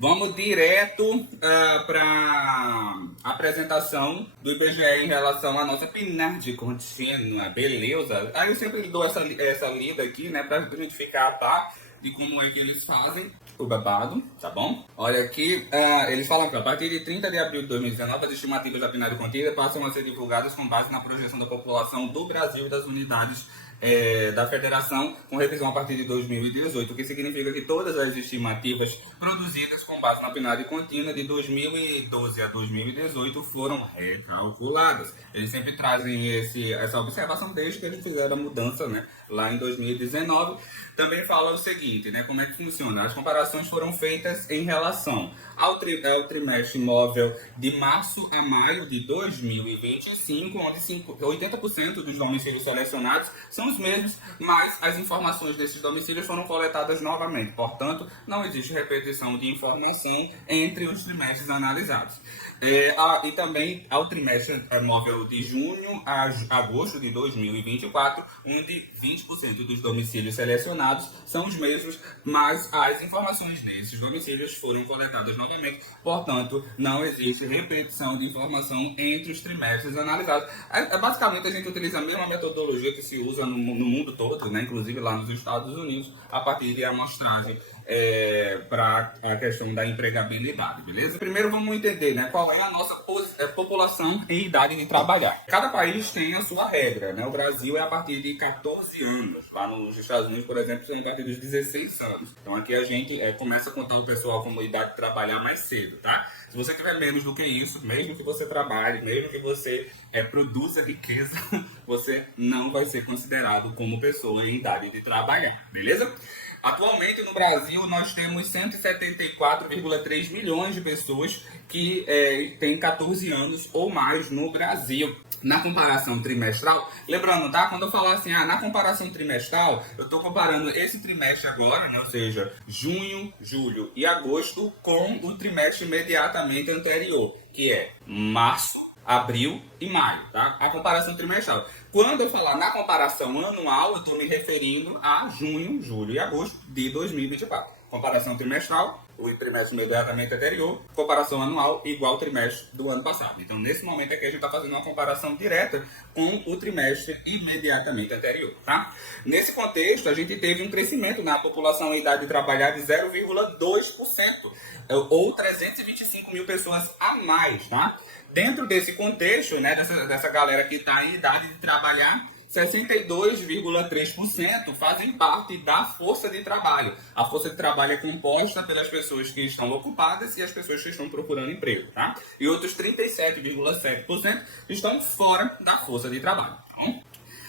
Vamos direto para a apresentação do IBGE em relação à nossa PNAD contínua, beleza? Aí eu sempre dou essa lida aqui, né, para a gente ficar, tá? De como é que eles fazem o babado, tá bom? Olha aqui, eles falam que a partir de 30 de abril de 2019, as estimativas da PNAD contínua passam a ser divulgadas com base na projeção da população do Brasil e das unidades da federação, com revisão a partir de 2018, o que significa que todas as estimativas produzidas com base na PNAD contínua de 2012 a 2018 foram recalculadas. Eles sempre trazem essa observação desde que eles fizeram a mudança, né, lá em 2019. Também fala o seguinte, né, como é que funciona. As comparações foram feitas em relação ao trimestre móvel de março a maio de 2025, onde 80% dos domicílios selecionados são os mesmos, mas as informações desses domicílios foram coletadas novamente. Portanto, não existe repetição de informação entre os trimestres analisados. E também ao trimestre móvel de junho a agosto de 2024, onde 20% dos domicílios selecionados são os mesmos, mas as informações desses domicílios foram coletadas novamente. Portanto, não existe repetição de informação entre os trimestres analisados. Basicamente, a gente utiliza a mesma metodologia que se usa no mundo todo, né? Inclusive lá nos Estados Unidos, a partir de amostragem para a questão da empregabilidade, beleza? Primeiro vamos entender, né, qual é a nossa população em idade de trabalhar. Cada país tem a sua regra, né? O Brasil é a partir de 14 anos. Lá nos Estados Unidos, por exemplo, é a partir dos 16 anos. Então aqui a gente começa a contar o pessoal como idade de trabalhar mais cedo, tá? Se você tiver menos do que isso, mesmo que você trabalhe, mesmo que você produza riqueza, você não vai ser considerado como pessoa em idade de trabalhar, beleza? Atualmente no Brasil nós temos 174,3 milhões de pessoas que têm 14 anos ou mais no Brasil. Na comparação trimestral, lembrando, tá? Quando eu falar assim, na comparação trimestral, eu estou comparando esse trimestre agora, né? Ou seja, junho, julho e agosto, com o trimestre imediatamente anterior, que é março, abril e maio, tá? A comparação trimestral. Quando eu falar na comparação anual, eu estou me referindo a junho, julho e agosto de 2024. Comparação trimestral, o trimestre imediatamente anterior. Comparação anual, igual ao trimestre do ano passado. Então, nesse momento aqui, a gente está fazendo uma comparação direta com o trimestre imediatamente anterior, tá? Nesse contexto, a gente teve um crescimento na população em idade de trabalhar de 0,2%, ou 325 mil pessoas a mais, tá? Dentro desse contexto, né, dessa galera que está em idade de trabalhar, 62,3% fazem parte da força de trabalho. A força de trabalho é composta pelas pessoas que estão ocupadas e as pessoas que estão procurando emprego, tá? E outros 37,7% estão fora da força de trabalho, tá bom?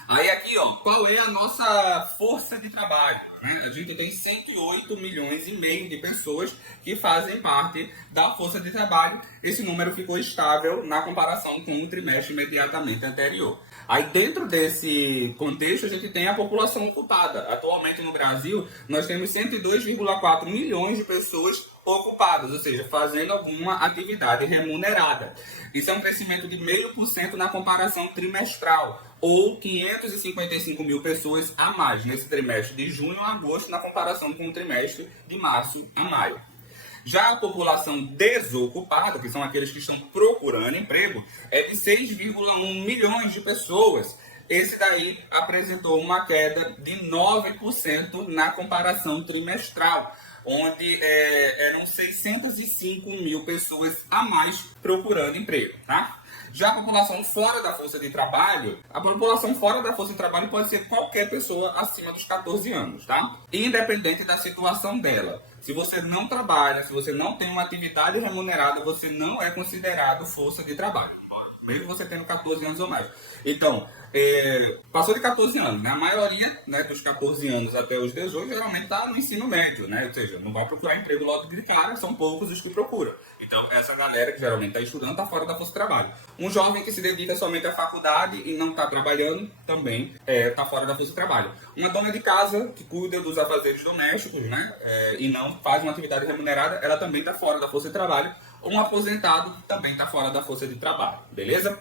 Aí aqui, ó, qual é a nossa força de trabalho? Né? A gente tem 108 milhões e meio de pessoas que fazem parte da força de trabalho. Esse número ficou estável na comparação com o trimestre imediatamente anterior. Aí dentro desse contexto a gente tem a população ocupada. Atualmente no Brasil nós temos 102,4 milhões de pessoas ocupadas, ou seja, fazendo alguma atividade remunerada. Isso é um crescimento de 0,5% na comparação trimestral, ou 555 mil pessoas a mais nesse trimestre de junho a agosto na comparação com o trimestre de março a maio. Já a população desocupada, que são aqueles que estão procurando emprego, é de 6,1 milhões de pessoas. Esse daí apresentou uma queda de 9% na comparação trimestral, onde eram 605 mil pessoas a mais procurando emprego, tá? Já a população fora da força de trabalho, a população fora da força de trabalho pode ser qualquer pessoa acima dos 14 anos, tá? Independente da situação dela. Se você não trabalha, se você não tem uma atividade remunerada, você não é considerado força de trabalho, mesmo você tendo 14 anos ou mais. Então, passou de 14 anos, né? A maioria, né, dos 14 anos até os 18 geralmente está no ensino médio, né? Ou seja, não vai procurar emprego logo de cara, são poucos os que procuram. Então, essa galera que geralmente está estudando está fora da força de trabalho. Um jovem que se dedica somente à faculdade e não está trabalhando também está fora da força de trabalho. Uma dona de casa que cuida dos afazeres domésticos, né, e não faz uma atividade remunerada, ela também está fora da força de trabalho. Um aposentado também está fora da força de trabalho, beleza?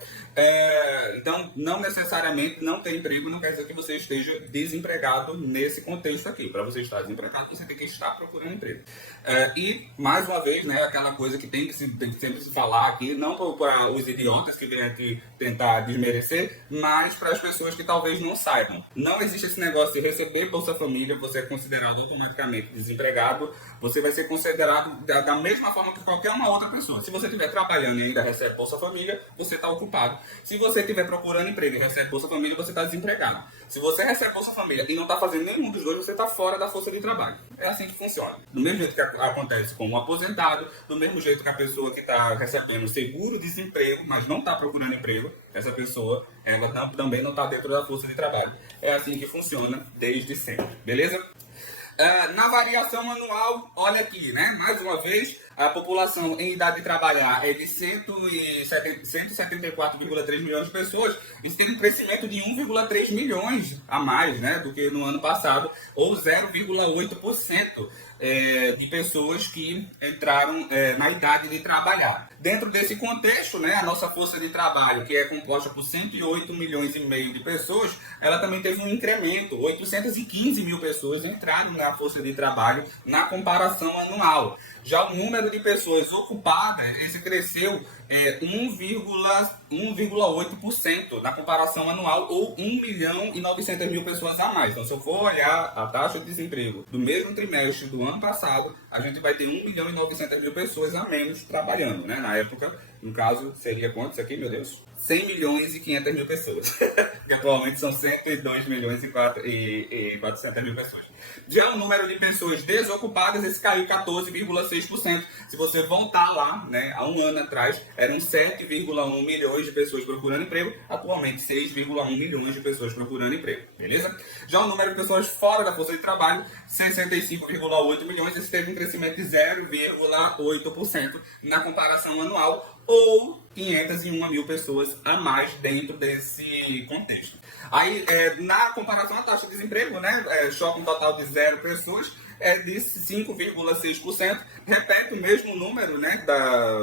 Então, não necessariamente não ter emprego não quer dizer que você esteja desempregado nesse contexto aqui. Para você estar desempregado, você tem que estar procurando emprego. E, mais uma vez, né, aquela coisa que tem que sempre se falar aqui, não para os idiotas que vêm aqui tentar desmerecer, mas para as pessoas que talvez não saibam. Não existe esse negócio de receber Bolsa Família, você é considerado automaticamente desempregado, você vai ser considerado da mesma forma que qualquer uma outra pessoa. Se você estiver trabalhando e ainda recebe Bolsa Família, você está ocupado. Se você estiver procurando emprego e recebe Bolsa Família, você está desempregado. Se você recebe Bolsa Família e não está fazendo nenhum dos dois, você está fora da força de trabalho. É assim que funciona. Do mesmo jeito que acontece com o aposentado, do mesmo jeito que a pessoa que está recebendo seguro-desemprego, mas não está procurando emprego, essa pessoa ela também não está dentro da força de trabalho. É assim que funciona desde sempre, beleza? Na variação anual, olha aqui, né? Mais uma vez, a população em idade de trabalhar é de 174,3 milhões de pessoas. Isso tem um crescimento de 1,3 milhões a mais, né, do que no ano passado, ou 0,8%. De pessoas que entraram na idade de trabalhar. Dentro desse contexto, né, a nossa força de trabalho, que é composta por 108 milhões e meio de pessoas, ela também teve um incremento. 815 mil pessoas entraram na força de trabalho na comparação anual. Já o número de pessoas ocupadas, esse cresceu 1,8% na comparação anual, ou 1 milhão e 900 mil pessoas a mais. Então, se eu for olhar a taxa de desemprego do mesmo trimestre do ano passado, a gente vai ter 1 milhão e 900 mil pessoas a menos trabalhando, né? Na época, no caso, seria quantos aqui, meu Deus? 100 milhões e 500 mil pessoas. Que atualmente são 102 milhões e 400 mil pessoas. Já o número de pessoas desocupadas, esse caiu 14,6%. Se você voltar lá, né, há um ano atrás, eram 7,1 milhões de pessoas procurando emprego, atualmente 6,1 milhões de pessoas procurando emprego, beleza? Já o número de pessoas fora da força de trabalho, 65,8 milhões, esse teve um crescimento de 0,8% na comparação anual, ou 501 mil pessoas a mais dentro desse contexto. Aí, na comparação à taxa de desemprego, né, choca um total de 0 pessoas, de 5,6%, repete o mesmo número, né,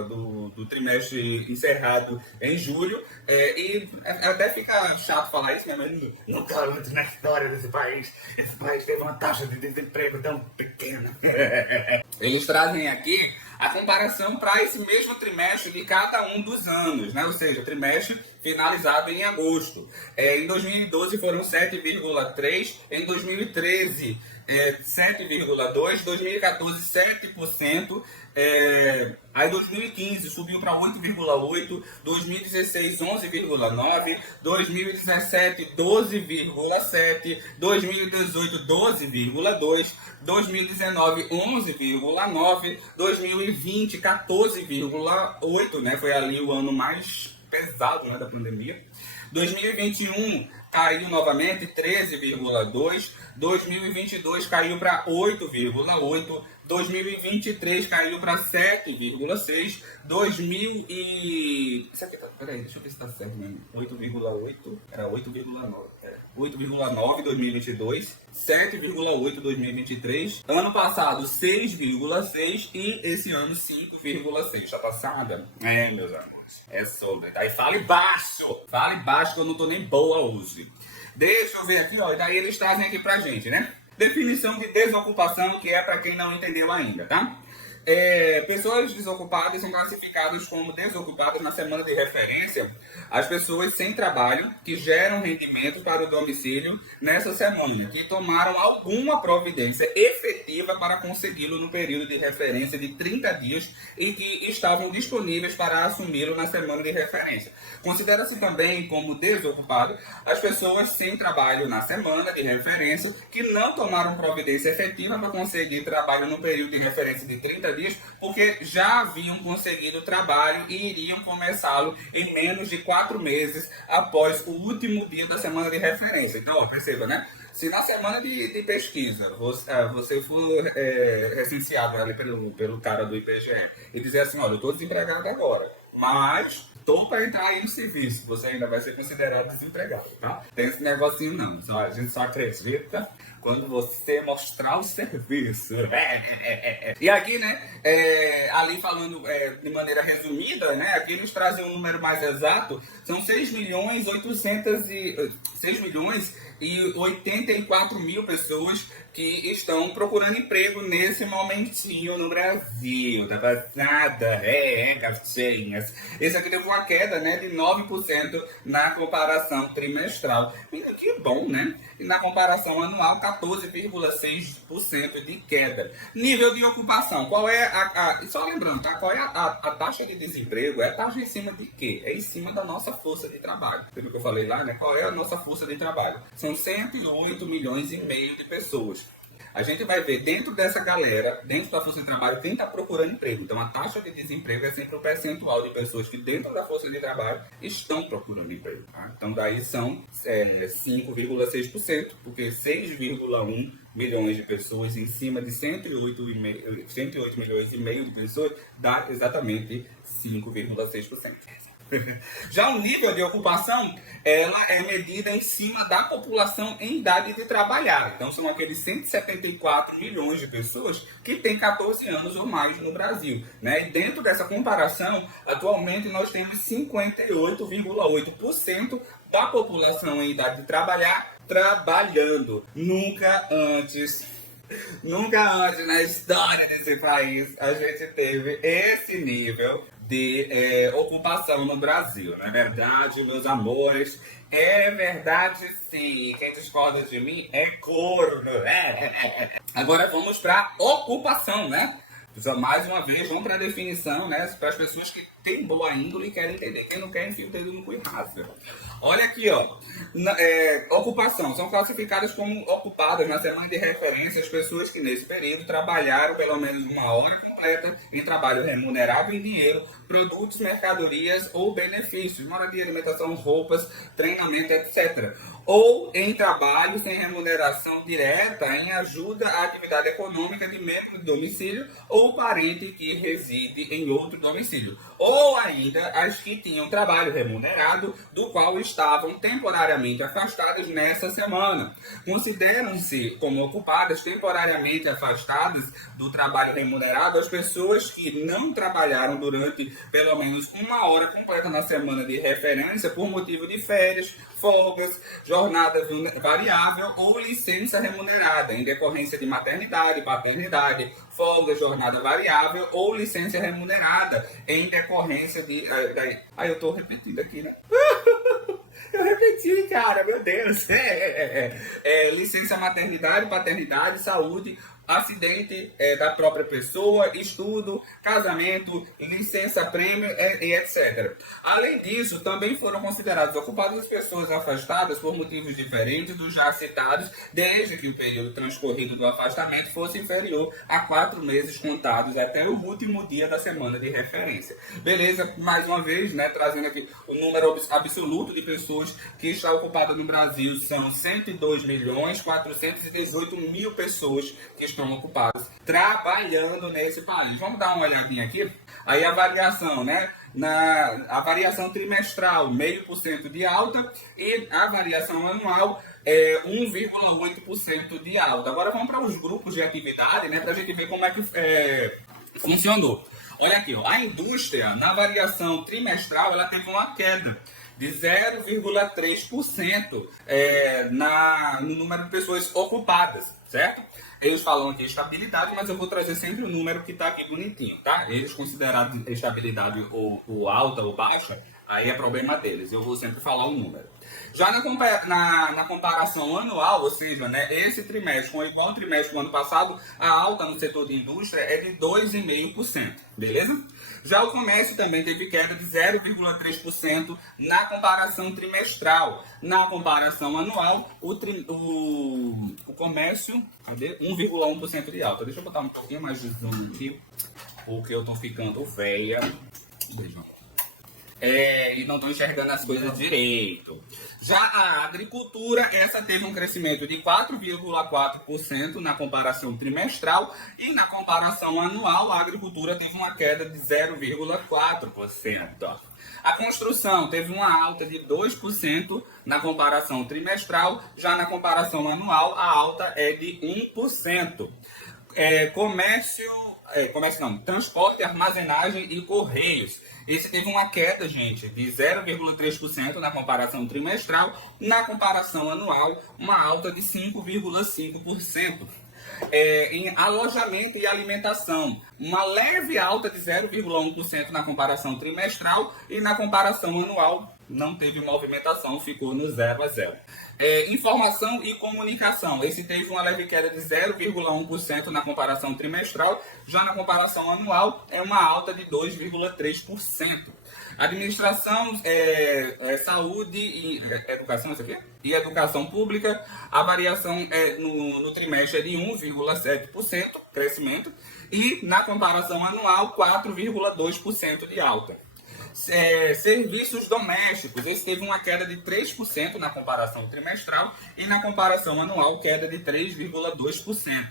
do trimestre encerrado em julho, e até fica chato falar isso, né, mas nunca antes na história desse país, esse país teve uma taxa de desemprego tão pequena. Eles trazem aqui a comparação para esse mesmo trimestre de cada um dos anos, né? Ou seja, trimestre finalizado em agosto. Em 2012 foram 7,3%, em 2013 7,2%, 2014 7%, aí 2015 subiu para 8,8%, 2016 11,9%, 2017 12,7%, 2018 12,2%, 2019 11,9%, 2020 14,8%, né? Foi ali o ano mais pesado, né, da pandemia. 2021 caiu novamente 13,2%, 2022 caiu para 8,8%, 2023 caiu para 7,6%, Isso aqui tá... Peraí, deixa eu ver se tá certo mesmo. 8,8%, era 8,9%. 8,9% 2022, 7,8% 2023, ano passado 6,6% e esse ano 5,6%. Tá passada? Meus amigos, é sobre. Aí fale baixo que eu não tô nem boa hoje. Deixa eu ver aqui, ó, e daí eles trazem aqui pra gente, né? Definição de desocupação, que é para quem não entendeu ainda, tá? Pessoas desocupadas são classificadas como desocupadas na semana de referência as pessoas sem trabalho que geram rendimento para o domicílio nessa semana, que tomaram alguma providência efetiva para consegui-lo no período de referência de 30 dias e que estavam disponíveis para assumi-lo na semana de referência. Considera-se também como desocupado as pessoas sem trabalho na semana de referência que não tomaram providência efetiva para conseguir trabalho no período de referência de 30 dias, porque já haviam conseguido trabalho e iriam começá-lo em menos de 4 meses após o último dia da semana de referência. Então, ó, perceba, né? Se na semana de pesquisa você for recenseado ali pelo cara do IBGE e dizer assim, olha, eu estou desempregado agora, mas estou para entrar aí no serviço, você ainda vai ser considerado desempregado, tá? Tem esse negocinho não, a gente só acredita quando você mostrar o serviço. E aqui, né, ali falando de maneira resumida, né, aqui eles trazem um número mais exato, são 6 milhões e 84 mil pessoas que estão procurando emprego nesse momentinho no Brasil. Tá passada? Gatinhas. Esse aqui teve uma queda, né, de 9% na comparação trimestral. E que bom, né? E na comparação anual, 14,6% de queda. Nível de ocupação. Qual é só lembrando, tá? Qual é a taxa de desemprego? É a taxa em cima de quê? É em cima da nossa força de trabalho. Lembra que eu falei lá, né? Qual é a nossa força de trabalho? São 108 milhões e meio de pessoas. A gente vai ver dentro dessa galera, dentro da força de trabalho, quem está procurando emprego. Então, a taxa de desemprego é sempre o percentual de pessoas que dentro da força de trabalho estão procurando emprego. Tá? Então, daí são 5,6%, porque 6,1 milhões de pessoas em cima de 108 milhões e meio de pessoas dá exatamente 5,6%. Já o nível de ocupação, ela é medida em cima da população em idade de trabalhar. Então, são aqueles 174 milhões de pessoas que têm 14 anos ou mais no Brasil. Né? E dentro dessa comparação, atualmente nós temos 58,8% da população em idade de trabalhar trabalhando. Nunca antes na história desse país a gente teve esse nível de ocupação no Brasil. Não é verdade, meus amores? É verdade, sim. Quem discorda de mim é corno. Agora vamos para ocupação, né? Mais uma vez, vamos para a definição, né? Para as pessoas que têm boa índole e querem entender. Quem não quer, enfia o dedo no cu e rasga. Olha aqui, ó. Ocupação. São classificadas como ocupadas na semana de referência as pessoas que nesse período trabalharam pelo menos uma hora completa em trabalho remunerado em dinheiro, produtos, mercadorias ou benefícios, moradia, alimentação, roupas, treinamento, etc. Ou em trabalho sem remuneração direta em ajuda à atividade econômica de membro do domicílio ou parente que reside em outro domicílio. Ou ainda as que tinham trabalho remunerado, do qual estavam temporariamente afastados nessa semana. Consideram-se como ocupadas temporariamente afastadas do trabalho remunerado as pessoas que não trabalharam durante pelo menos uma hora completa na semana de referência por motivo de férias, folgas, jornada variável ou licença remunerada, em decorrência de maternidade, paternidade, folga, jornada variável ou licença remunerada, em decorrência de... eu tô repetindo aqui, né? Eu repeti, cara, meu Deus. Licença maternidade, paternidade, saúde, acidente da própria pessoa, estudo, casamento, licença prêmio e etc. Além disso, também foram consideradas ocupadas as pessoas afastadas por motivos diferentes dos já citados, desde que o período transcorrido do afastamento fosse inferior a 4 meses contados até o último dia da semana de referência. Beleza? Mais uma vez, né, trazendo aqui o número absoluto de pessoas que está ocupada no Brasil são 102.418.000 pessoas que estão ocupadas trabalhando nesse país. Vamos dar uma olhadinha aqui? Aí a variação, né? A variação trimestral, 0,5% de alta, e a variação anual é 1,8% de alta. Agora vamos para os grupos de atividade, né? Para a gente ver como é que funcionou. Olha aqui, ó, a indústria, na variação trimestral, ela teve uma queda de 0,3% no número de pessoas ocupadas, certo? Eles falam aqui estabilidade, mas eu vou trazer sempre o número que está aqui bonitinho, tá? Eles consideraram estabilidade ou alta ou baixa, aí é problema deles. Eu vou sempre falar o número. Já na comparação anual, ou seja, né, esse trimestre com o igual trimestre do ano passado, a alta no setor de indústria é de 2,5%, beleza? Já o comércio também teve queda de 0,3% na comparação trimestral. Na comparação anual, o comércio, cadê? 1,1% de alta. Deixa eu botar um pouquinho mais de zoom aqui, porque eu tô ficando velha. Beijo. e não estão enxergando as coisas direito. Já a agricultura, essa teve um crescimento de 4,4% na comparação trimestral e na comparação anual a agricultura teve uma queda de 0,4%. A construção teve uma alta de 2% na comparação trimestral, já na comparação anual a alta é de 1%. Transporte, armazenagem e correios. Esse teve uma queda, gente, de 0,3% na comparação trimestral, na comparação anual, uma alta de 5,5%. Em alojamento e alimentação, uma leve alta de 0,1% na comparação trimestral e na comparação anual não teve movimentação, ficou no 0 a 0. Informação e comunicação, esse teve uma leve queda de 0,1% na comparação trimestral, já na comparação anual é uma alta de 2,3%. Administração, saúde e educação, isso aqui? E educação pública, a variação no trimestre é de 1,7% crescimento e na comparação anual 4,2% de alta. Serviços domésticos, esse teve uma queda de 3% na comparação trimestral e na comparação anual queda de 3,2%.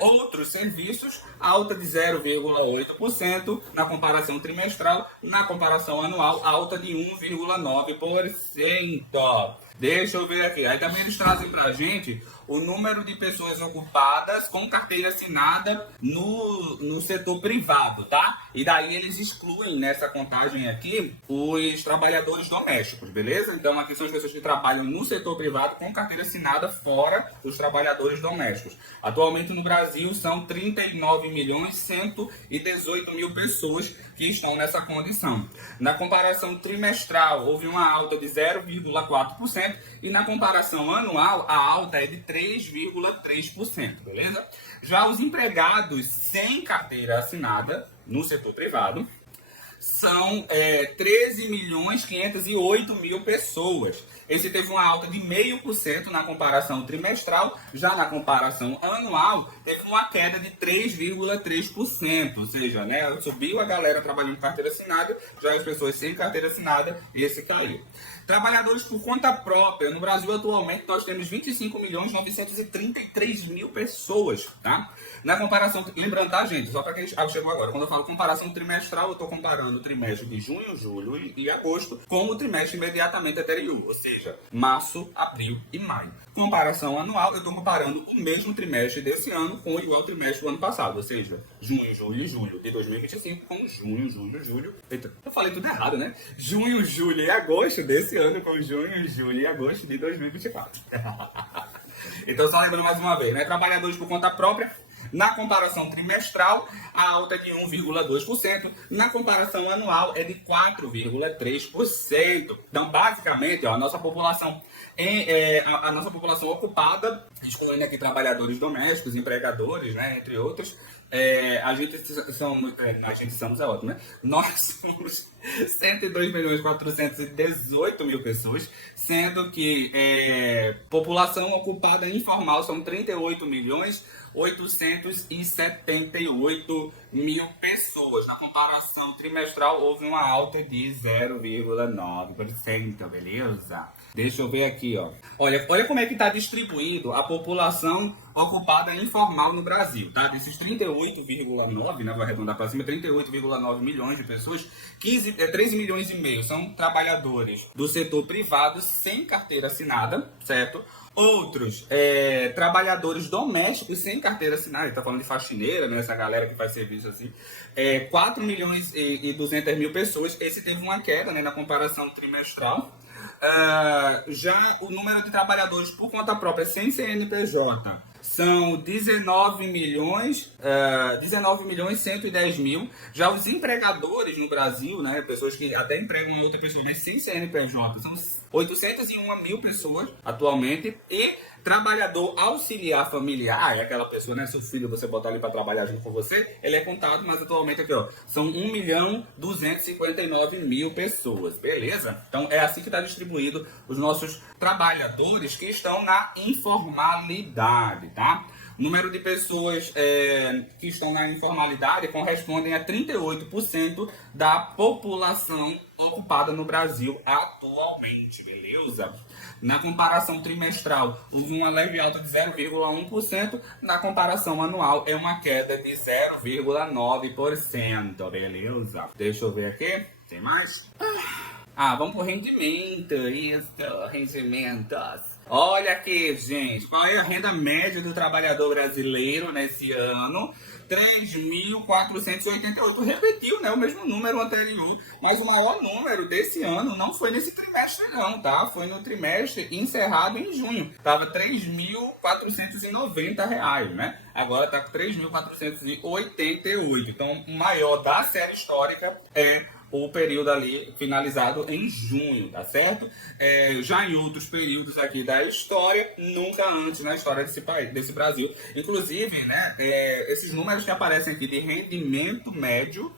Outros serviços, alta de 0,8% na comparação trimestral, na comparação anual, alta de 1,9%. Deixa eu ver aqui. Aí também eles trazem pra gente o número de pessoas ocupadas com carteira assinada no setor privado, tá? E daí eles excluem nessa contagem aqui os trabalhadores domésticos, beleza? Então aqui são as pessoas que trabalham no setor privado com carteira assinada fora dos trabalhadores domésticos. Atualmente no Brasil são 39.118.000 pessoas que estão nessa condição. Na comparação trimestral houve uma alta de 0,4% e na comparação anual a alta é de 3,3%, beleza? Já os empregados sem carteira assinada no setor privado são 13.508.000 pessoas. Esse teve uma alta de 0,5% na comparação trimestral, já na comparação anual teve uma queda de 3,3%, ou seja, né, subiu a galera trabalhando com carteira assinada, já as pessoas sem carteira assinada, esse caiu. Trabalhadores por conta própria, no Brasil atualmente nós temos 25.933.000 pessoas, tá? Na comparação, lembrando, tá, gente, só para quem chegou agora, quando eu falo comparação trimestral, eu estou comparando o trimestre de junho, julho e agosto com o trimestre imediatamente anterior, ou seja, março, abril e maio. Comparação anual, eu estou comparando o mesmo trimestre desse ano com o igual trimestre do ano passado, ou seja, junho, julho e julho de 2025 com junho, julho. Eita, eu falei tudo errado, né? Junho, julho e agosto desse ano com junho, julho e agosto de 2024. Então, só lembrando mais uma vez, né? Trabalhadores por conta própria, na comparação trimestral, a alta é de 1,2%, na comparação anual é de 4,3%. Então, basicamente, ó, a nossa população ocupada, excluindo aqui trabalhadores domésticos, empregadores, né, entre outros, a gente somos é ótimo, né? Nós somos 102.418.000 pessoas, sendo que população ocupada informal são 38.878.000 pessoas. Na comparação trimestral houve uma alta de 0,9%, beleza? Deixa eu ver aqui, ó. Olha como é que está distribuído a população ocupada informal no Brasil, tá? Desses 38,9, né, vou arredondar para cima, 38,9 milhões de pessoas, 13 milhões e meio são trabalhadores do setor privado sem carteira assinada, certo? Outros, trabalhadores domésticos sem carteira assinada, tá falando de faxineira, né, essa galera que faz serviço assim, 4 milhões e 200 mil pessoas, esse teve uma queda, né, na comparação trimestral. Já o número de trabalhadores por conta própria sem CNPJ são 19 milhões 110 mil. Já os empregadores no Brasil, né, pessoas que até empregam uma outra pessoa, mas sem CNPJ, são 801.000 pessoas atualmente. E trabalhador auxiliar familiar, é aquela pessoa, né, seu filho você botar ali para trabalhar junto com você, ele é contado, mas atualmente aqui, ó, são 1.259.000 pessoas, beleza? Então é assim que está distribuído os nossos trabalhadores que estão na informalidade, tá? Número de pessoas que estão na informalidade correspondem a 38% da população ocupada no Brasil atualmente, beleza? Na comparação trimestral, houve uma leve alta de 0,1%, na comparação anual é uma queda de 0,9%, beleza? Deixa eu ver aqui, tem mais? Vamos pro rendimento, isso, rendimentos. Olha aqui, gente, qual é a renda média do trabalhador brasileiro nesse ano? 3.488. Repetiu, né, o mesmo número anterior, mas o maior número desse ano não foi nesse trimestre não, tá? Foi no trimestre encerrado em junho. Tava R$3.490, né? Agora tá com 3.488. Então, o maior da série histórica é o período ali finalizado em junho, tá certo? Já em outros períodos aqui da história, nunca antes na história desse país, desse Brasil. Inclusive, né, esses números que aparecem aqui de rendimento médio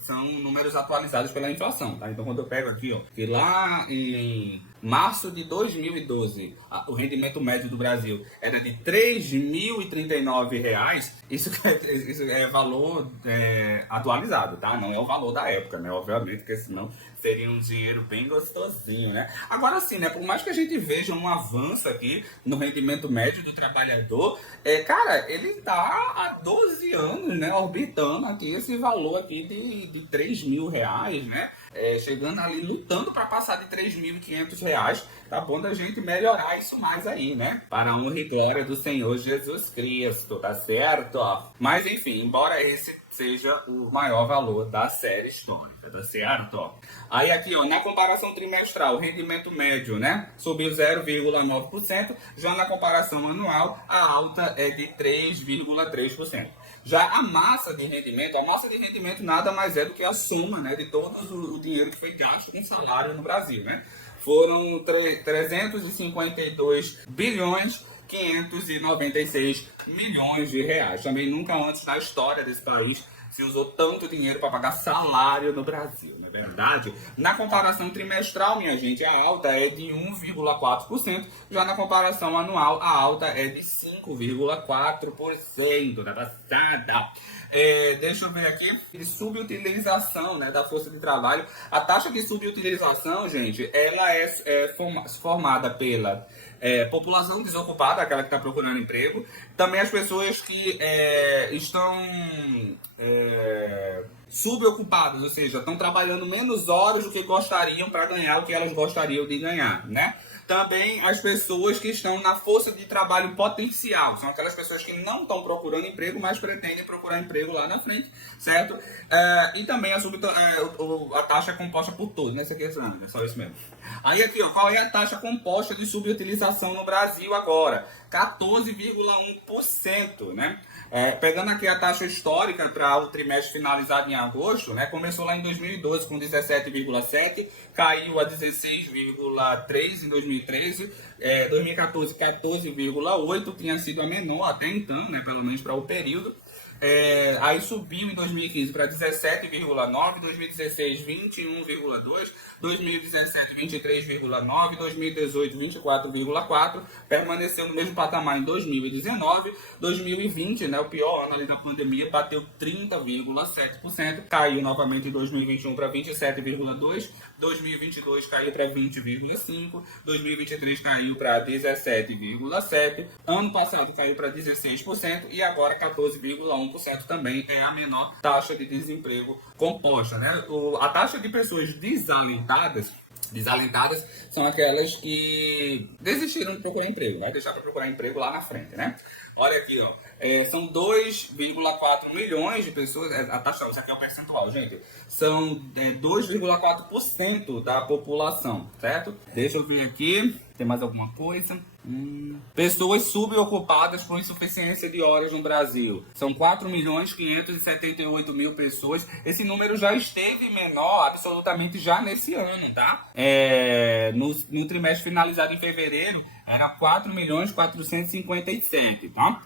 são números atualizados pela inflação, tá? Então, quando eu pego aqui, ó, que lá em março de 2012, o rendimento médio do Brasil era de R$3.039, isso é valor atualizado, tá? Não é o valor da época, né? Obviamente, porque senão seria um dinheiro bem gostosinho, né? Agora sim, né? Por mais que a gente veja um avanço aqui no rendimento médio do trabalhador, cara, ele tá há 12 anos, né? Orbitando aqui esse valor aqui de R$3.000, né? Chegando ali, lutando para passar de R$3.500, tá bom da gente melhorar isso mais aí, né? Para a honra e glória do Senhor Jesus Cristo, tá certo? Mas enfim, embora esse seja o maior valor da série histórica, tá certo? Aí aqui, ó, na comparação trimestral, o rendimento médio, né, subiu 0,9%, já na comparação anual, a alta é de 3,3%. Já a massa de rendimento nada mais é do que a soma, né, de todo o dinheiro que foi gasto com salário no Brasil, né? Foram 352 bilhões 596 milhões de reais. Também nunca antes na história desse país se usou tanto dinheiro para pagar salário no Brasil, não é verdade? Na comparação trimestral, minha gente, a alta é de 1,4%, já na comparação anual, a alta é de 5,4% da passada. Deixa eu ver aqui, de subutilização, né, da força de trabalho. A taxa de subutilização, gente, ela é formada pela população desocupada, aquela que está procurando emprego, também as pessoas que estão subocupadas, ou seja, estão trabalhando menos horas do que gostariam para ganhar o que elas gostariam de ganhar, né? Também as pessoas que estão na força de trabalho potencial, são aquelas pessoas que não estão procurando emprego, mas pretendem procurar emprego lá na frente, certo? E também a taxa é composta por todos, né? Isso aqui é só isso mesmo. Aí aqui, ó, qual é a taxa composta de subutilização no Brasil agora? 14,1%, né? Pegando aqui a taxa histórica para o trimestre finalizado em agosto, né? Começou lá em 2012 com 17,7%, caiu a 16,3% em 2013, 2014 14,8%, tinha sido a menor até então, né? Pelo menos para o período. Aí subiu em 2015 para 17,9%, 2016 21,2%, 2017 23,9%, 2018 24,4%, permaneceu no mesmo patamar em 2019, 2020, né, o pior ano ali da pandemia, bateu 30,7%, caiu novamente em 2021 para 27,2%, 2022 caiu para 20,5%, 2023 caiu para 17,7%, ano passado caiu para 16% e agora 14,1% também é a menor taxa de desemprego composta, né? A taxa de pessoas desalentadas são aquelas que desistiram de procurar emprego, vai deixar para procurar emprego lá na frente, né? Olha aqui, ó, são 2,4 milhões de pessoas, a taxa, isso aqui é o percentual, gente, são 2,4% da população, certo? Deixa eu ver aqui, tem mais alguma coisa? Pessoas subocupadas por insuficiência de horas no Brasil. São 4.578.000 pessoas. Esse número já esteve menor absolutamente já nesse ano, tá? No trimestre finalizado em fevereiro, era 4.457.000, tá?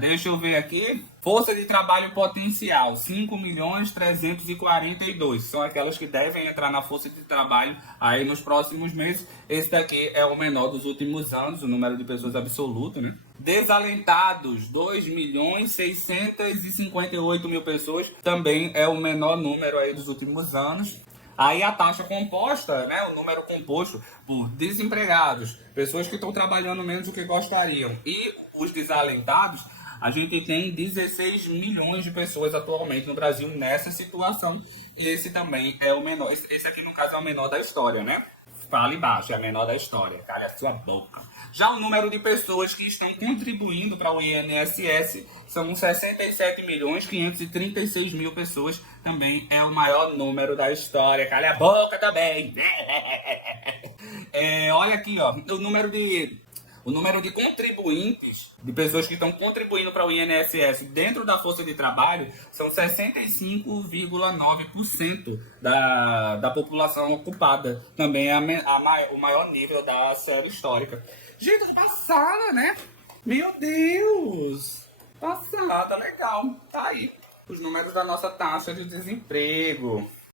Deixa eu ver aqui. Força de trabalho potencial, 5.342. São aquelas que devem entrar na força de trabalho aí nos próximos meses. Esse daqui é o menor dos últimos anos, o número de pessoas absoluto, né? Desalentados, 2.658.000 pessoas. Também é o menor número aí dos últimos anos. Aí a taxa composta, né, o número composto por desempregados, pessoas que estão trabalhando menos do que gostariam e os desalentados, a gente tem 16 milhões de pessoas atualmente no Brasil nessa situação. E esse também é o menor. Esse aqui, no caso, é o menor da história, né? Fale baixo, é a menor da história. Cale a sua boca. Já o número de pessoas que estão contribuindo para o INSS são 67.536.000 pessoas. Também é o maior número da história. Cale a boca também. Olha aqui, ó, o número de contribuintes, de pessoas que estão contribuindo para o INSS dentro da força de trabalho, são 65,9% da população ocupada. Também é o maior nível da série histórica. Gente, passada, né? Meu Deus! Passada, legal. Tá aí os números da nossa taxa de desemprego.